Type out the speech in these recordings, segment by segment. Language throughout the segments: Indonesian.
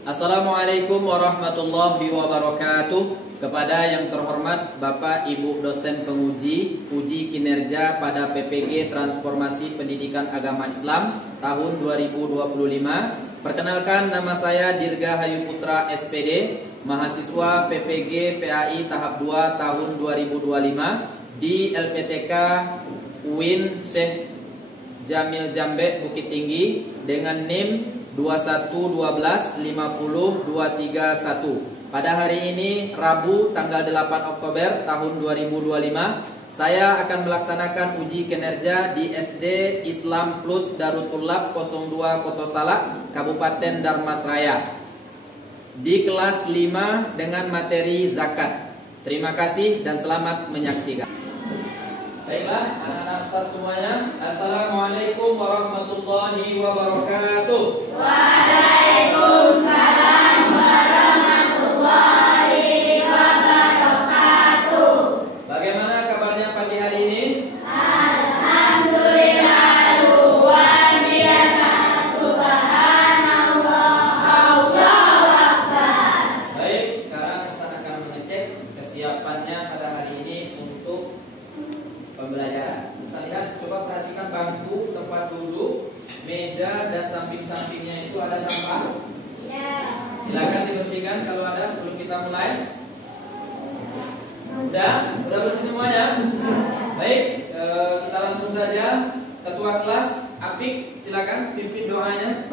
Assalamualaikum warahmatullahi wabarakatuh. Kepada yang terhormat Bapak Ibu dosen penguji uji kinerja pada PPG Transformasi Pendidikan Agama Islam tahun 2025. Perkenalkan, nama saya Dirga Hayu Putra SPD, mahasiswa PPG PAI tahap 2 tahun 2025 di LPTK UIN Syekh Jamil Jambe Bukit Tinggi dengan NIM 2112500231. Pada hari ini Rabu tanggal 8 Oktober tahun 2025, saya akan melaksanakan uji kinerja di SD Islam Plus Darutulab 02 Kotosalak, Kabupaten Darmasraya di kelas 5 dengan materi zakat. Terima kasih dan selamat menyaksikan. Baiklah, anak-anak Ustaz semuanya, Assalamualaikum warahmatullahi wabarakatuh. Waalaikumsalam warahmatullahi wabarakatuh. Bagaimana kabarnya pagi hari ini? Alhamdulillah luar biasa. Subhanallah, Allahu Akbar. Baik, sekarang Ustaz akan mengecek kesiapannya pada hari ini untuk pembelajaran. Ustaz lihat, coba perhatikan bangku, tempat duduk, meja dan samping-sampingnya itu ada sampah. Silakan dibersihkan kalau ada sebelum kita mulai. Udah bersih semuanya? Baik, kita langsung saja. Ketua kelas Apik, silakan pimpin doanya.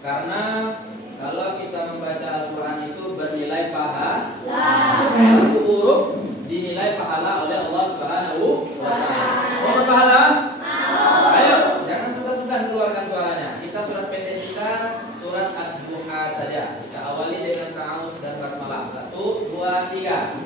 Karena kalau kita membaca Al-Quran itu bernilai pahala, satu huruf dinilai pahala oleh Allah Subhanahu wa Ta'ala. Mau berpahala? 3.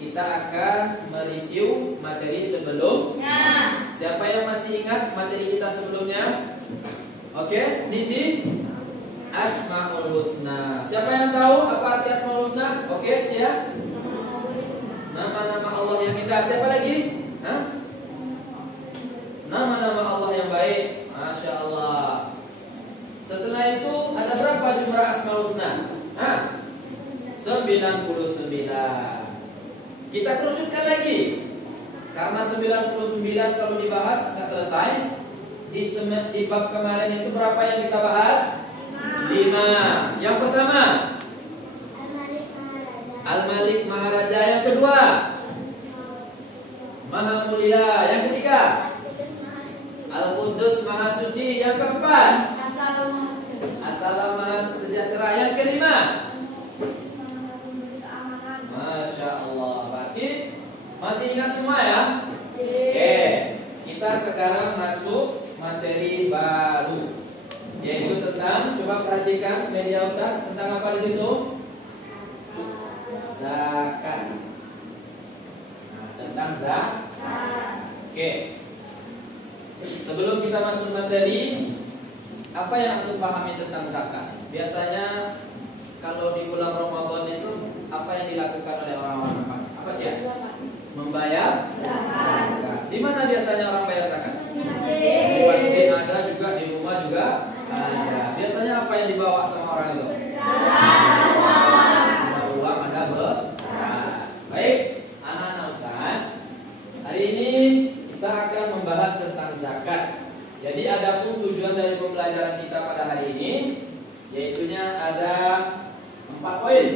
Kita akan mereview materi sebelumnya. Siapa yang masih ingat materi kita sebelumnya? Oke, Nindi? Asmaul Husna. Siapa yang tahu apa arti Asmaul Husna? Oke, Cia? Nama-nama Allah yang indah. Siapa lagi? Hah? Nama-nama Allah yang baik. Masya Allah. Setelah itu ada berapa jumlah Asmaul Husna? Hah? 99. Kita kerucutkan lagi. Karena 99 kalau dibahas nggak selesai. Di bab kemarin itu berapa yang kita bahas? 5. Yang pertama Al-Malik Maharaja. Yang kedua Maha Mulia. Yang ketiga Al-Qudus Maha Suci. Yang keempat As-Salam Maha Sejahtera. Yang kelima Masya Allah. Berarti masih ingat semua ya? Oke. Kita sekarang masuk materi baru, yaitu tentang, coba perhatikan media Ustaz, tentang apa di situ? Zakat. Nah, tentang zakat. Oke. Sebelum kita masuk materi, apa yang antum pahami tentang zakat? Biasanya kalau di bulan Ramadan itu apa yang dilakukan oleh orang-orang apa sih? Membayar zakat. Di mana biasanya orang bayar zakat? Di masjid ada, juga di rumah juga ada. Biasanya apa yang dibawa sama orang itu? Ada uang, ada beras. Baik, anak-anak Ustaz, hari ini kita akan membahas tentang zakat. Jadi adapun tujuan dari pembelajaran kita pada hari ini, yaitunya ada 4 poin.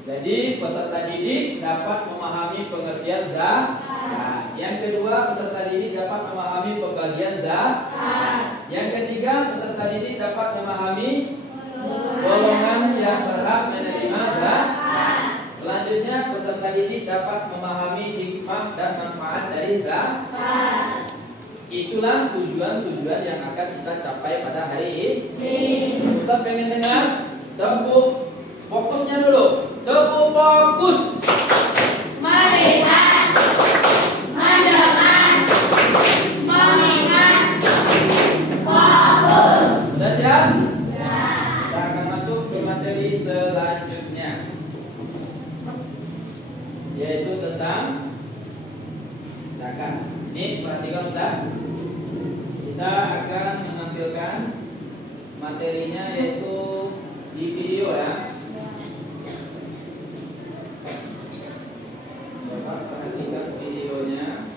Jadi peserta didik dapat memahami pengertian zakat. Yang kedua, peserta didik dapat memahami pembagian zakat. Yang ketiga, peserta didik dapat memahami golongan yang berhak menerima zakat. Selanjutnya, peserta didik dapat memahami hikmah dan manfaat dari zakat. Itulah tujuan-tujuan yang akan kita capai pada hari ini. Ustaz pengen dengar? Tepuk fokusnya dulu. Tepuk fokus. Melihat, mendengar, mengingat, fokus. Sudah siap? Kita akan masuk ke materi selanjutnya, yaitu tentang zakat. Ini perhatikan Ustaz. Kita akan menampilkan materinya yaitu di video ya. Coba perhatikan videonya.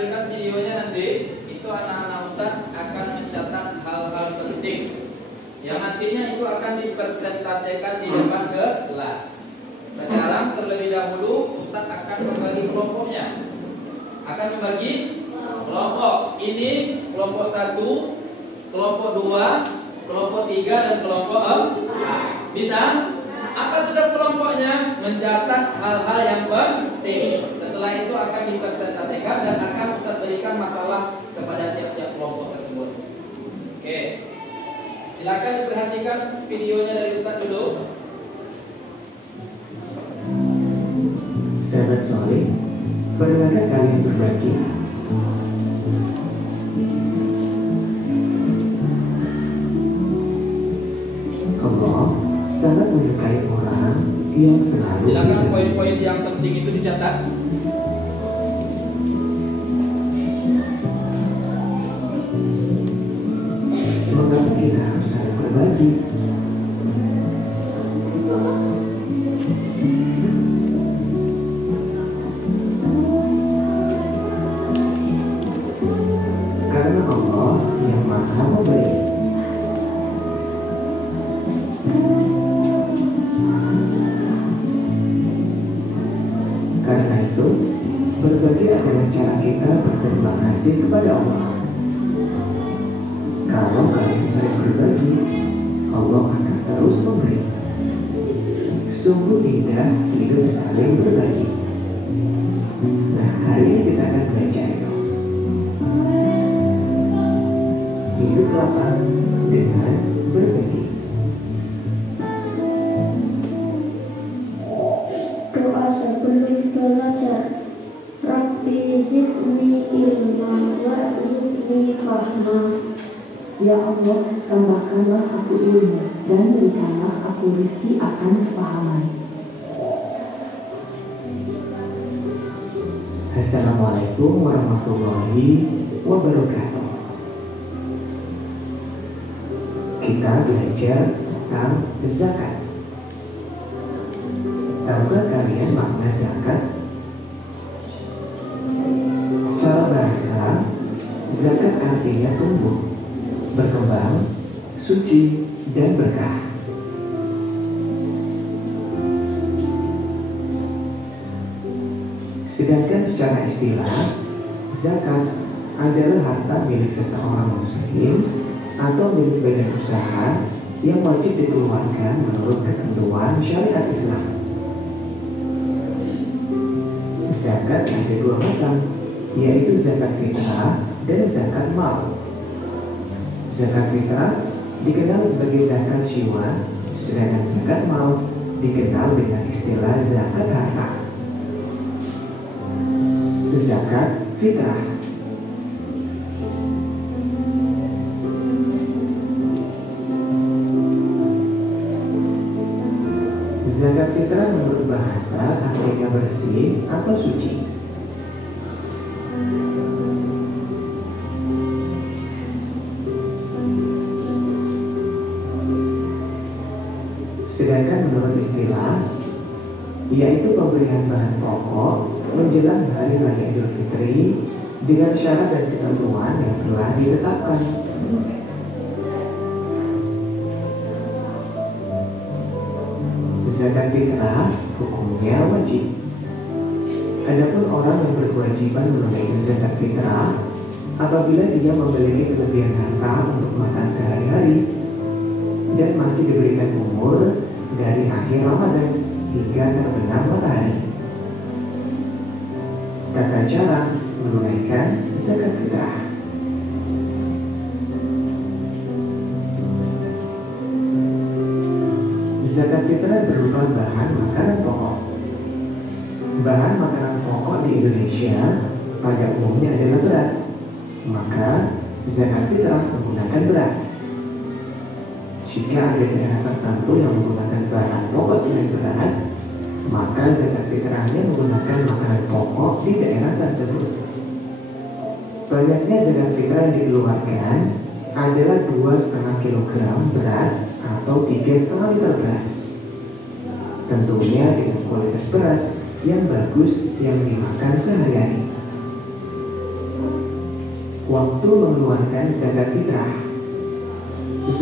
tampilkan videonya nanti, itu anak-anak Ustaz akan mencatat hal-hal penting yang nantinya itu akan dipresentasikan di depan kelas. Sekarang terlebih dahulu Ustaz akan membagi kelompoknya. Akan membagi kelompok. Ini kelompok 1, kelompok 2, kelompok 3 dan kelompok 4. Bisa? Apa tugas kelompoknya? Mencatat hal-hal yang penting. Setelah itu akan dipresentasikan dan akan Ustaz berikan masalah kepada tiap-tiap kelompok tersebut. Oke. Silakan diperhatikan videonya dari Ustaz dulu. Sahabat soleh, bagaimana kalian berbagi? Allah sangat menyukai orang yang selalu. Silakan poin-poin yang penting itu dicatat. Mengapa kita harus saling berbagi? Karena Allah yang Maha Memberi. Karena itu, berbagi adalah cara kita berterima kasih kepada Allah. Kalau kalian saling berbagi, Allah akan terus memberi. Sungguh indah hidup saling berbagi. Nah, hari ini kita akan belajar itu. Hidup lapang dengan berbagi. Doa sebelum belajar. Rabbi zidni ilma wa zidni fahma. Ya Allah, tambahkanlah aku ilmu dan berikanlah aku rezeki akan kepahaman. Assalamualaikum warahmatullahi wabarakatuh. Kita belajar tentang zakat. Tahukah kalian makna zakat? Secara bahasa, zakat artinya tumbuh, berkembang, suci, dan berkah. Sedangkan secara istilah, zakat adalah harta milik seseorang muslim atau milik badan usaha yang wajib dikeluarkan menurut ketentuan syariat Islam. Zakat ada dua macam, yaitu zakat fitrah dan zakat mal. Zakat fitrah dikenal sebagai zakat jiwa, sedangkan zakat mal dikenal dengan istilah zakat harta. Zakat fitrah. Zakat fitrah menurut bahasa artinya bersih atau suci. Sedangkan menurut istilah, yaitu pemberian bahan pokok menjelang hari raya Idul Fitri dengan syarat dan ketentuan yang telah ditetapkan. Zakat fitrah hukumnya wajib. Adapun orang yang berkewajiban menunaikan zakat fitrah apabila dia memiliki kelebihan harta untuk makan sehari-hari dan masih diberikan umur dari akhir Ramadan hingga terbenam matahari. Tata cara menunaikan zakat fitrah. Zakat fitrah berupa bahan makanan pokok. Bahan makanan pokok di Indonesia pada umumnya adalah beras. Maka zakat fitrah menggunakan beras. Jika ada daerah tertentu yang menggunakan bahan pokok selain beras, maka zakat fitrahnya menggunakan makanan pokok di daerah tersebut. Banyaknya zakat fitrah yang dikeluarkan adalah 2,5 kg beras atau 3,5 liter beras. Tentunya dengan kualitas beras yang bagus yang dimakan sehari-hari. Waktu mengeluarkan zakat fitrah.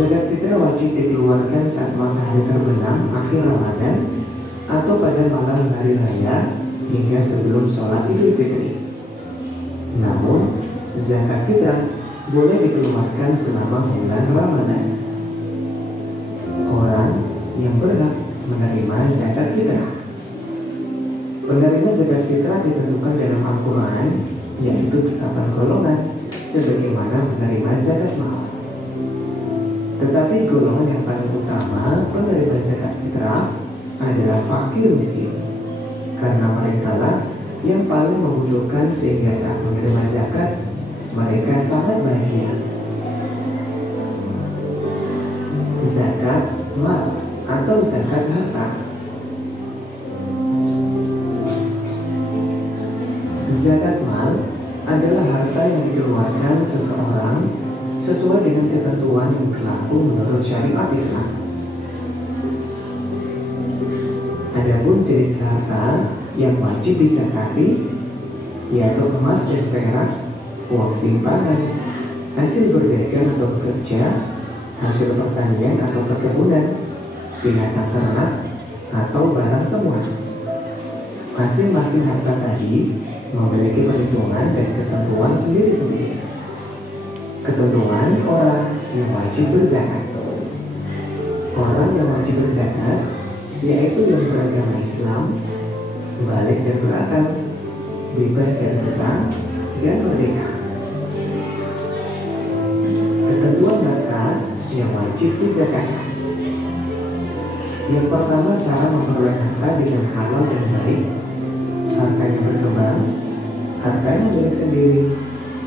Zakat fitrah wajib dikeluarkan saat matahari terbenam akhir Ramadan atau pada malam hari raya hingga sebelum sholat Idul Fitri. Namun, zakat fitrah boleh dikeluarkan selama bulan Ramadan. Orang yang berhak menerima zakat fitrah. Penerima zakat fitrah ditentukan dalam Al-Quran, yaitu 8 golongan, sebagaimana menerima zakat mal. Tetapi golongan yang paling utama penerima zakat fitrah adalah fakir miskin, karena mereka lah yang paling membutuhkan, sehingga saat menerima zakat mereka sangat bahagia. Zakat mal atau zakat harta. Zakat mal adalah harta yang dikeluarkan seseorang sesuai dengan ketentuan yang berlaku menurut syariat Islam. Adapun jenis harta yang wajib dizakati yaitu emas dan perak, uang simpanan, hasil berdagang atau bekerja, hasil pertanian atau perkebunan, binatang ternak, atau barang temuan. Masing-masing harta tadi memiliki perhitungan dan ketentuan sendiri-sendiri. Ketentuan orang yang wajib berzakat. Orang yang wajib berzakat yaitu yang beragama Islam, balik dan berakal, bebas dan hutang, dan merdeka. Ketentuan harta yang wajib dizakatkan. Yang pertama, cara memperoleh harta dengan halal dan baik. Harta yang berkembang, harta yang milik sendiri,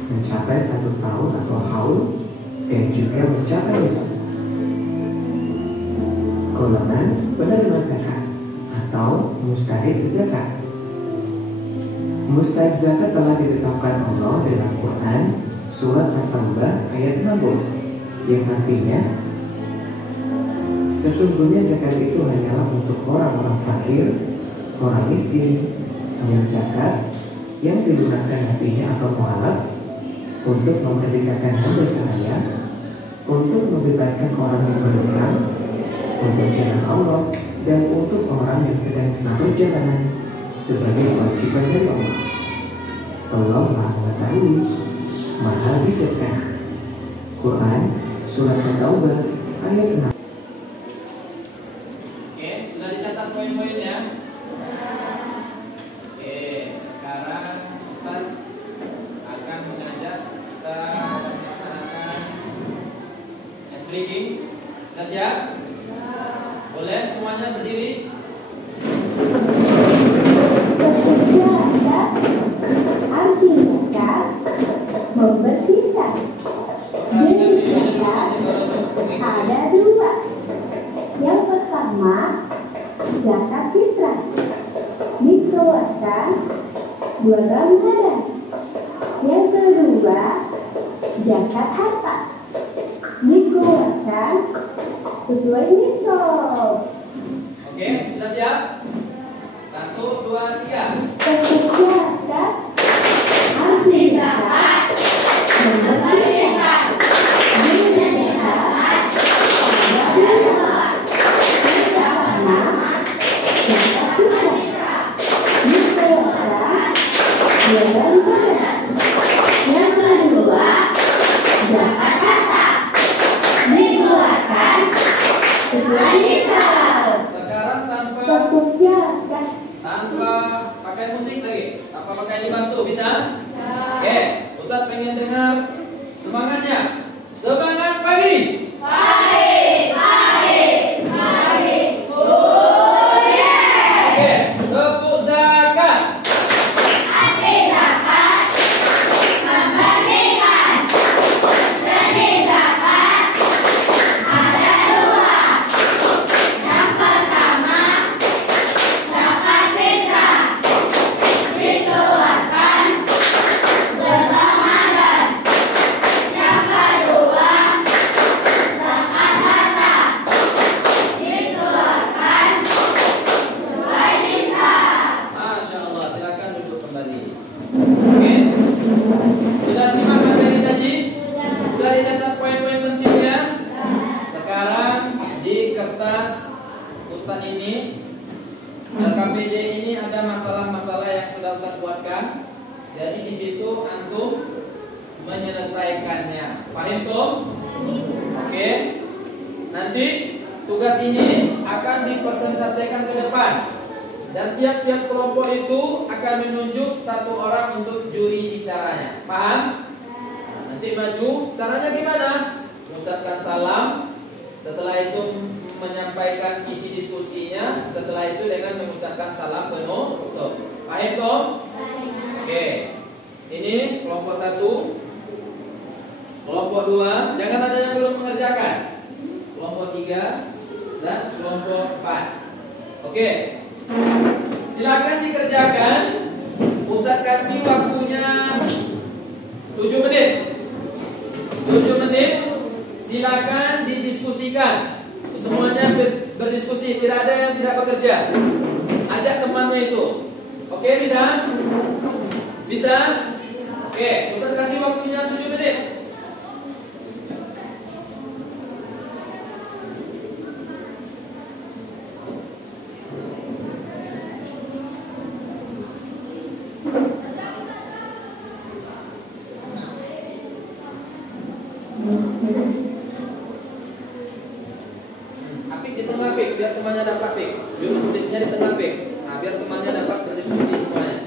mencapai 1 tahun atau haul, dan juga mencapai nisab. Golongan penerima zakat atau mustahik zakat. Mustahik zakat telah ditetapkan Allah dalam Quran surat At-Taubah ayat 60, yang artinya sesungguhnya zakat itu hanyalah untuk orang-orang fakir, orang miskin, yang zakat yang dilunakkan hatinya atau mualaf untuk memerdekakan hamba sahaya, untuk membebaskan orang yang berhutang, untuk jalan Allah, dan untuk orang yang sedang berjalanan sebagai kewajiban dari Allah. Allah Maha Mengetahui, Maha Bijaksana. Quran surat At-Taubah ayat 6. Oke, sudah dicatat poin-poinnya? Oke, sekarang Ustaz akan mengajak kita melaksanakan speaking. Sudah siap? Boleh semuanya berdiri? Ketika arti zakat membersihkan. Jenis zakat ada 2. Yang pertama, zakat fitrah dikeluarkan bulan Ramadan. Yang kedua, zakat harta dikeluarkan sesuai nisab. Oke, sudah siap? 1, 2, 3. Ketika zakat arti zakat membersihkan. Jenis zakat ada 2. Yang pertama, zakat fitrah dikeluarkan bulan Ramadan. Yang kedua, zakat harta dikeluarkan sesuai nisab. Sekarang tanpa pakai musik lagi, tanpa pakai dibantu, bisa? Oke, Ustaz pengen dengar semangatnya. Semangat pagi. Oke, tepuk zakat. LKPD ini ada masalah-masalah yang sudah Ustaz buatkan. Jadi di situ antum menyelesaikannya. Paham tuh? Oke. Nanti tugas ini akan dipresentasikan ke depan. Dan tiap-tiap kelompok itu akan menunjuk satu orang untuk juri bicaranya. Paham? Nah, nanti maju. Caranya gimana? Mengucapkan salam. Setelah itu menyampaikan isi diskusinya. Setelah itu dengan mengucapkan salam penutup. Paham tuh? Oke. Ini kelompok 1. Kelompok 2, jangan ada yang belum mengerjakan. Kelompok 3 dan kelompok 4. Oke. Silakan dikerjakan. Ustaz kasih waktunya 7 menit. 7 menit. Silakan didiskusikan. Semuanya berdiskusi, tidak ada yang tidak bekerja. Ajak temannya itu. Oke, bisa? Bisa? Oke, Ustaz kasih waktunya 7 menit. Apik di tengah apik, biar temannya dapat apik. Juru tulisnya di tengah apik. Nah, biar temannya dapat berdiskusi semuanya.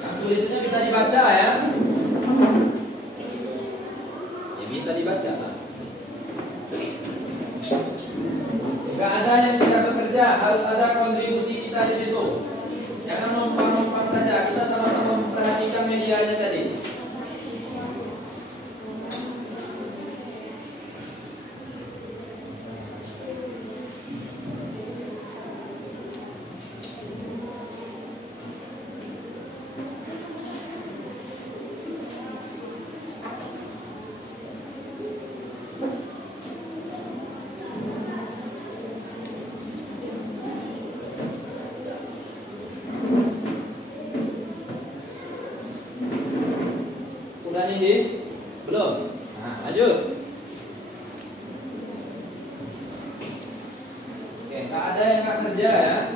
Nah, tulisnya bisa dibaca ya. Ya bisa dibaca, Pak. Gak ada yang tidak bekerja, harus ada kontribusi kita di situ. Jangan numpang-numpang saja, kita sama-sama memperhatikan medianya tadi. Udah ini? Belum? Nah, lanjut. Oke, tak ada yang nggak kerja ya.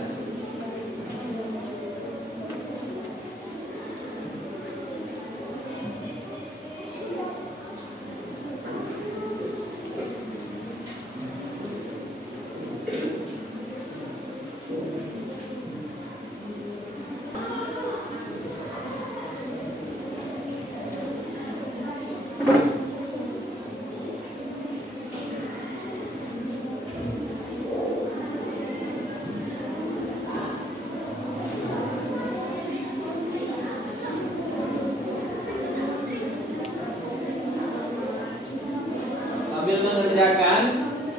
Sambil mengerjakan,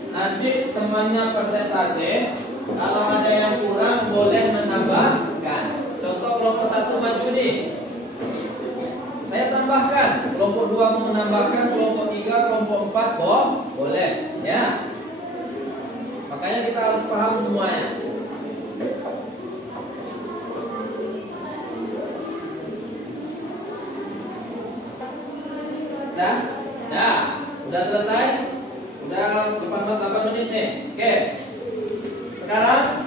nanti temannya persentase. Kalau ada yang kurang boleh menambahkan. Contoh kelompok 1 maju nih, saya tambahkan. Kelompok 2 mau menambahkan, kelompok 3, kelompok 4 boleh ya. Makanya kita harus paham semuanya. Udah selesai? Udah 8 menit nih. Oke. Sekarang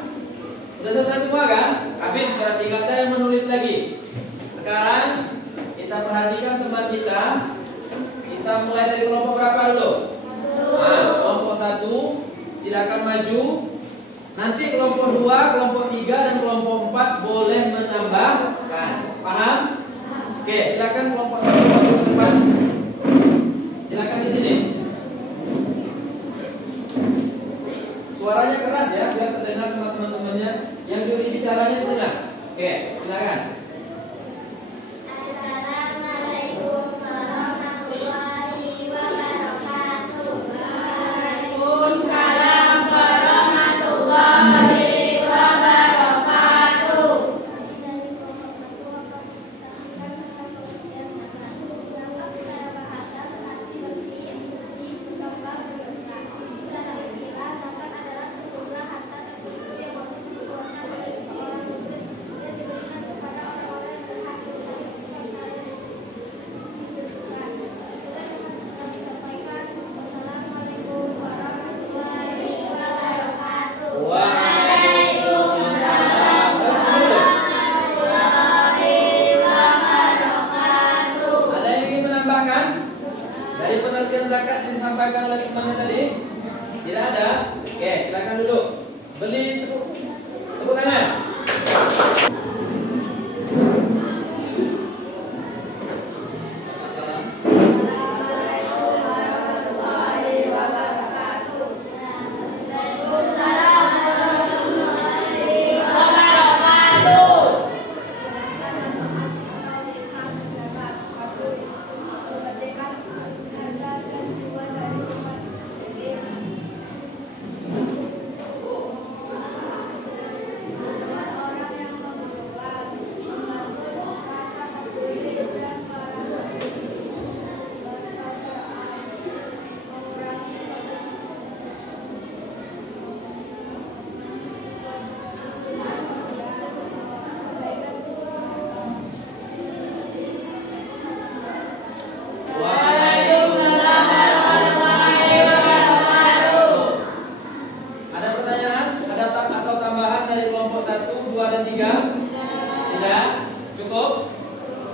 udah selesai semua kan? Habis, berarti nggak ada yang menulis lagi. Sekarang kita perhatikan teman kita. Kita mulai dari kelompok berapa dulu? Nah, kelompok 1 silakan maju. Nanti kelompok 2, kelompok 3 dan kelompok 4 boleh menambahkan. Paham? Oke, silakan kelompok 1 maju ke depan. Silakan di sini. Suaranya keras ya, biar terdengar sama teman-temannya. Yang juri bicaranya di tengah. Oke, silakan. Assalamualaikum warahmatullahi wabarakatuh. Waalaikumsalam warahmatullahi wabarakatuh. disampaikan oleh temannya tadi? Tidak ada? Oke, silakan duduk. Beli tepuk tangan.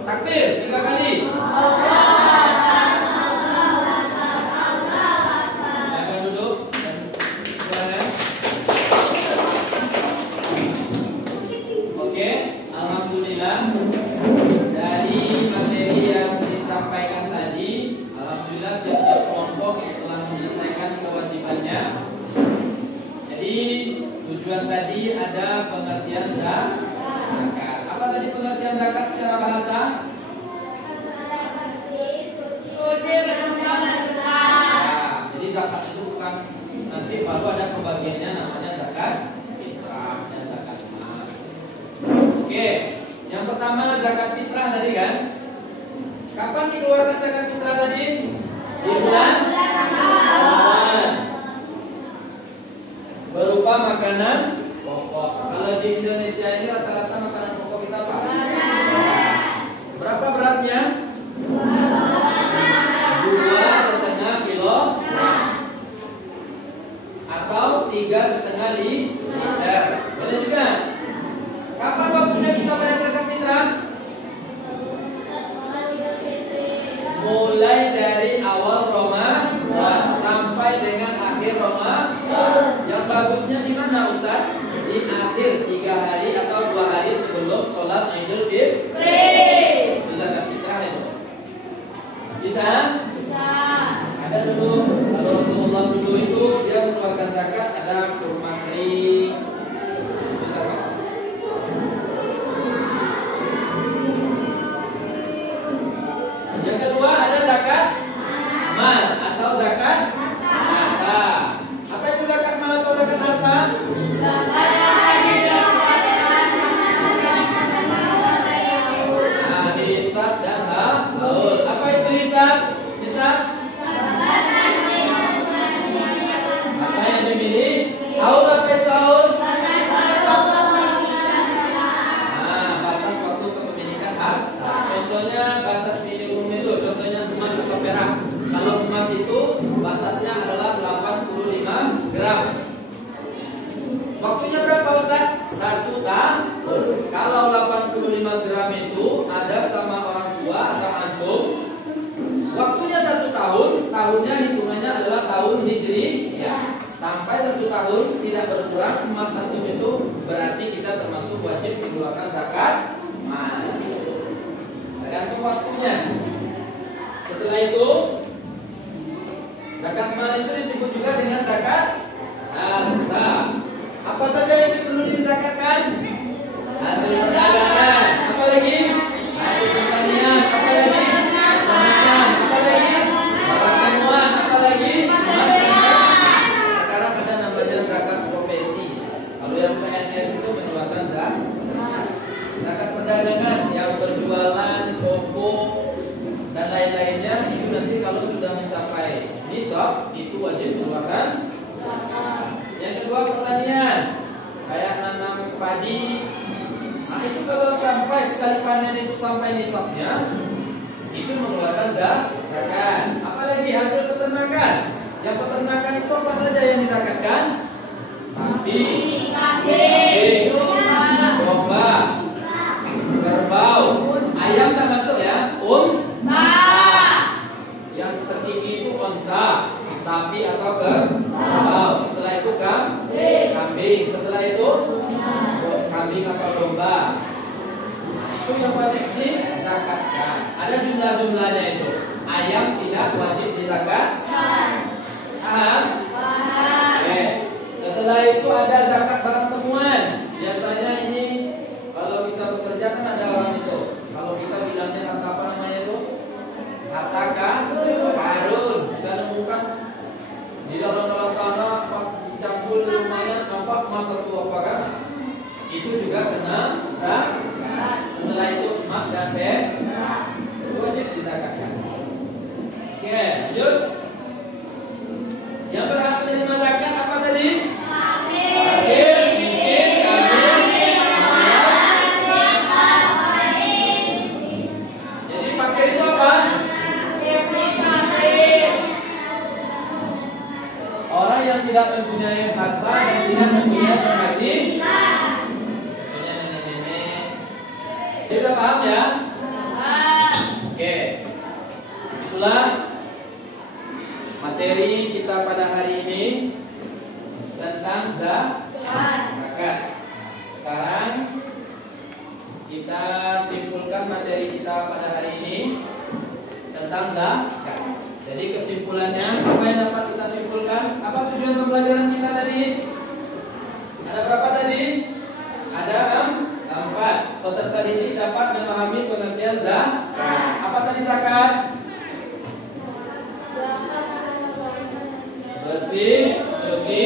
Takbir 3 kali. Silakan duduk dan silakan. Oke, alhamdulillah dari materi yang disampaikan tadi, alhamdulillah tiap-tiap kelompok telah menyelesaikan kewajibannya. Jadi tujuan tadi ada pengertian zakat. Apa tadi pengertian zakat secara bahasa? Jadi zakat itu bukan nanti baru ada pembagiannya namanya zakat fitrah dan zakat mal. Oke, yang pertama zakat fitrah tadi kan? Kapan dikeluarkan zakat fitrah tadi? Di bulan Ramadan. Berupa makanan pokok. Kalau di Indonesia ini rata-rata makanan pokok kita apa? Berapa berasnya? 2,5 kilo atau 3,5 liter. Boleh juga. Kapan waktunya kita bayar zakat fitrah? Mulai dari awal Ramadan sampai dengan akhir Ramadan. Yang bagusnya di mana, Ustaz? Di akhir 3 hari atau 2 hari sebelum sholat Idul Fitri. Zakat fitrah itu. Bisa? Ada dulu, kalau Rasulullah dulu itu dia mengeluarkan zakat, ada kurma kering. Yang kedua ada zakat mal atau zakat harta. Apa itu zakat mal atau zakat harta? Hisab dan haul. Apa itu hisab? Hisab apa yang dimiliki? Haul apa itu haul? Batas waktu kepemilikan harta. Contohnya batas nilai umum itu, contohnya emas atau perak. Kalau emas itu batasnya adalah 85 gram. Waktunya berapa, Ustaz? 1 tahun. Kalau 85 gram itu ada sama orang tua atau antum, waktunya 1 tahun. Tahunnya hitungannya adalah tahun Hijri, ya. Sampai 1 tahun tidak berkurang emas antum itu, berarti kita termasuk wajib mengeluarkan zakat mal. Tergantung waktunya. Setelah itu zakat mal itu disebut juga dengan zakat harta. Apa saja yang perlu dizakatkan? Hasil perdagangan. Apa lagi? Hasil pertanian. Apa lagi? Pertanian. Apa lagi? Pertemuan. Apa lagi? Sekarang ada namanya zakat profesi. Kalau yang PNS itu mengeluarkan zakat perdagangan, yang berjualan, toko dan lain-lainnya itu nanti kalau sudah mencapai nisab itu wajib mengeluarkan zakat. Yang kedua pertanian, kayak nanam padi. Nah itu kalau sampai sekali panen itu sampai nisabnya, itu mengeluarkan zakat. Apalagi hasil peternakan. Yang peternakan itu apa saja yang dizakatkan? Sapi, kambing, domba, kerbau, ayam tak masuk ya? Unta. Yang tertinggi itu unta. sapi atau kerbau. Setelah itu kambing. Setelah itu kambing atau domba. Itu yang wajib dizakatkan. Ada jumlah-jumlahnya itu. Ayam tidak wajib dizakatkan. Paham? Oke. Setelah itu ada zakat barang temuan. Biasanya ini kalau kita bekerja kan ada orang itu. Kalau kita bilangnya harta apa namanya itu? Harta karun. Kita nemukan di dalam tanah pas dicampur di rumahnya nampak emas satu apa kan? Itu juga kena zakat. Setelah itu emas dan perak itu wajib dizakatkan. Oke, lanjut. Yang berhak menerima zakat apa tadi? Fakir, miskin, kambing. Jadi fakir itu apa? Orang yang tidak mempunyai harta dan tidak mempunyai penghasilan. Punya nenek-nenek. Dia udah paham ya? Oke. Itulah materi kita pada hari ini tentang zakat. Sekarang kita simpulkan materi kita pada hari ini tentang zakat. Jadi kesimpulannya apa yang dapat kita simpulkan? Apa tujuan pembelajaran kita tadi? Ada berapa tadi? Ada 4. Peserta didik dapat memahami pengertian zakat. Apa tadi zakat? Bersih, suci,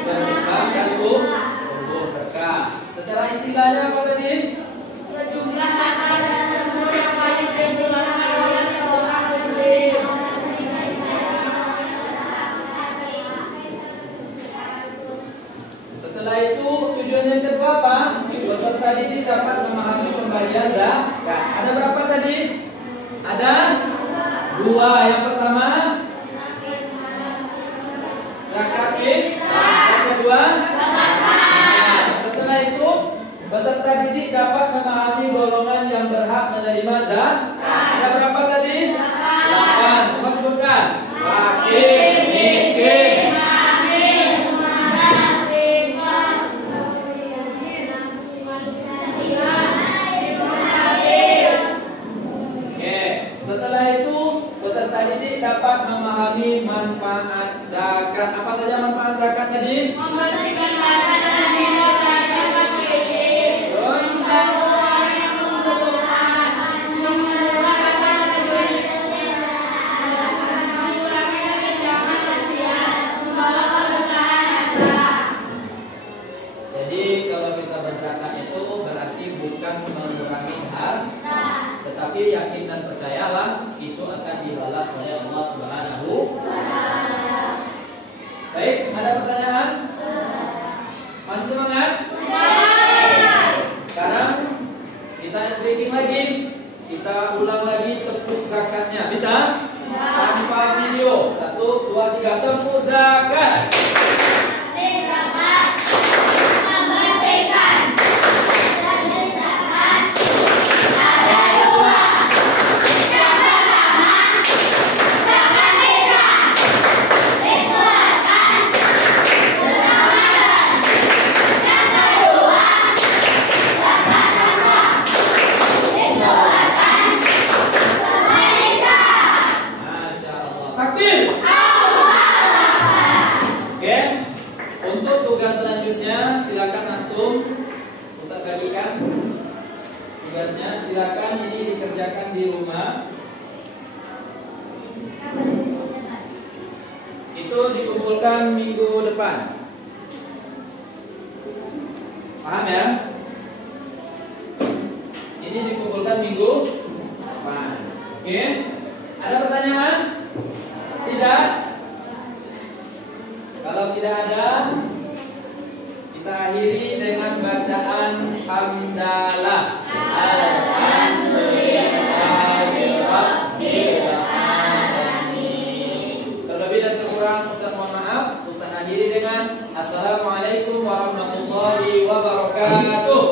berkah dan tumbuh berkah. Secara istilahnya apa tadi? Sejumlah harta dan temur yang wajib dikeluarkan oleh seorang muslim. Setelah itu tujuan yang kedua apa? Peserta didik dapat memahami pembagian zakat. Ada berapa tadi? Ada 2. Yang pertama zakat fitrah. Yang kedua zakat. Setelah itu peserta didik dapat memahami golongan yang berhak menerima zakat. Ada berapa tadi? 8. Semua sebutkan. Fakir, miskin. Setelah itu peserta didik dapat memahami manfaat zakat. Apa saja manfaat zakat tadi? Membersihkan harta dan mengeluarkan fakir. Terus Orang yang membutuhkan, mengeluarkan mengurangi kejangan kasihan, membawa keberkahan harta. jadi kalau kita berzakat itu berarti bukan mengurangi harta, tetapi yakin dan percayalah itu akan dibalas oleh Allah Subhanahu wa Ta'ala. Baik, ada pertanyaan? Masih semangat? Sekarang kita speaking lagi. Kita ulang lagi tepuk zakatnya. Bisa? Tanpa video. 1, 2, 3. Tepuk zakat. Zakat membersihkan. Zakat ada 2. Yang pertama, zakat fitrah. Dikeluarkan Ramadan. Yang kedua, zakat fitrah. Dikeluarkan setelah Islam. Masya Allah. Takbir. Oke. Untuk tugas selanjutnya silakan antum Ustaz bagikan tugasnya. Silakan ini dikerjakan di rumah. Itu dikumpulkan minggu depan. Paham ya? Ini dikumpulkan minggu depan. Oke? Ada pertanyaan? Tidak? Kalau tidak ada, kita akhiri dengan bacaan hamdalah. Alhamdulillahirabbil alamin. Terlebih dan terkurang Ustaz mohon maaf. Ustaz akhiri dengan Assalamualaikum warahmatullahi wabarakatuh.